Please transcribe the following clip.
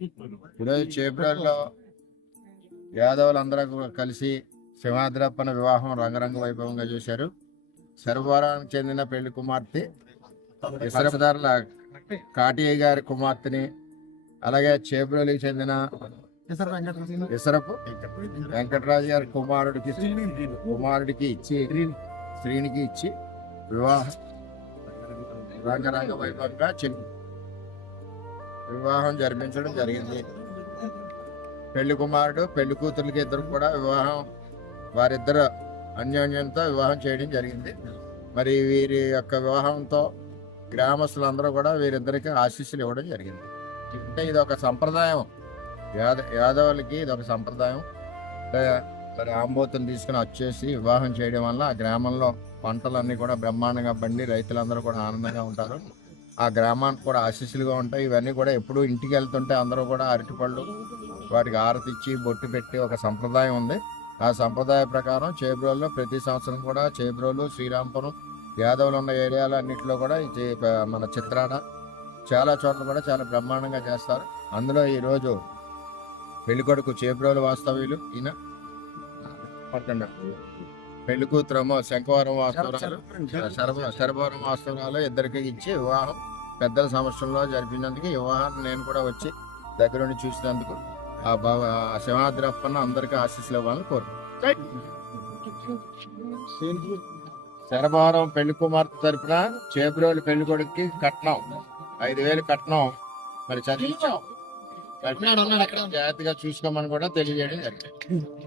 ఈరోజు చేబ్రోల్లో యాదవులందరూ కలిసి సింహాద్రప్పన వివాహం రంగరంగ వైభవంగా చేశారు. సర్వవరానికి చెందిన పెళ్ళి కుమార్తె ఇసరదారుల కాటియ్య గారి కుమార్తెని అలాగే చేబ్రోలికి చెందిన ఇసరపు వెంకటరాజు గారి కుమారుడికి కుమారుడికి ఇచ్చి శ్రీనికి ఇచ్చి వివాహం రంగరంగ వైభవంగా చెల్లి వివాహం జరిపించడం జరిగింది. పెళ్ళి కుమారుడు పెళ్ళి కూతురికి ఇద్దరు కూడా వివాహం వారిద్దరు అన్యోన్యంతో వివాహం చేయడం జరిగింది. మరి వీరి యొక్క వివాహంతో గ్రామస్తులందరూ కూడా వీరిద్దరికి ఆశీస్సులు ఇవ్వడం జరిగింది. అంటే ఇది ఒక సంప్రదాయం. యాద యాదవులకి ఇది ఒక సంప్రదాయం. అంటే మరి ఆంబోతుని తీసుకుని వచ్చేసి వివాహం చేయడం వల్ల ఆ గ్రామంలో పంటలన్నీ కూడా బ్రహ్మాండంగా పండి రైతులందరూ కూడా ఆనందంగా ఉంటారు. ఆ గ్రామానికి కూడా ఆశీస్సులుగా ఉంటాయి. ఇవన్నీ కూడా ఎప్పుడు ఇంటికి వెళ్తుంటే అందరూ కూడా అరటిపళ్ళు వాటికి ఆరతి ఇచ్చి బొట్టు పెట్టి ఒక సంప్రదాయం ఉంది. ఆ సంప్రదాయ ప్రకారం చేబ్రోల్లో ప్రతి సంవత్సరం కూడా చేబ్రోలు శ్రీరాంపురం యాదవులు ఉన్న ఏరియాలు అన్నింటిలో కూడా ఇది మన చిత్రాడ చాలా చోట్ల కూడా చాలా బ్రహ్మాండంగా చేస్తారు. అందులో ఈరోజు పెళ్ళికొడుకు చేబ్రోలు వాస్తవ్యులు ఈయన. పక్కన పెళ్ళి కూతురమో శంఖవరం వాస్తవరాలు శరభ శరభవరం వాస్తవరాలు ఇద్దరికి ఇచ్చి వివాహం. పెద్దల సమస్యల్లో జరిపినందుకు ఈ వివాహాన్ని నేను కూడా వచ్చి దగ్గరుండి చూసినందుకు ఆ బాబా ఆ సింహాద్రప్పన్న అందరికీ ఆశీస్సులు ఇవ్వాలని కోరు శరభవరం పెళ్ళి కుమార్తె తరపున చేబ్రోలు పెళ్ళి కొడుకుకి కట్నం. ఐదు వేలు కట్నం. మరి చదివించాం జాగ్రత్తగా చూసుకోమని కూడా తెలియజేయడం జరిగింది.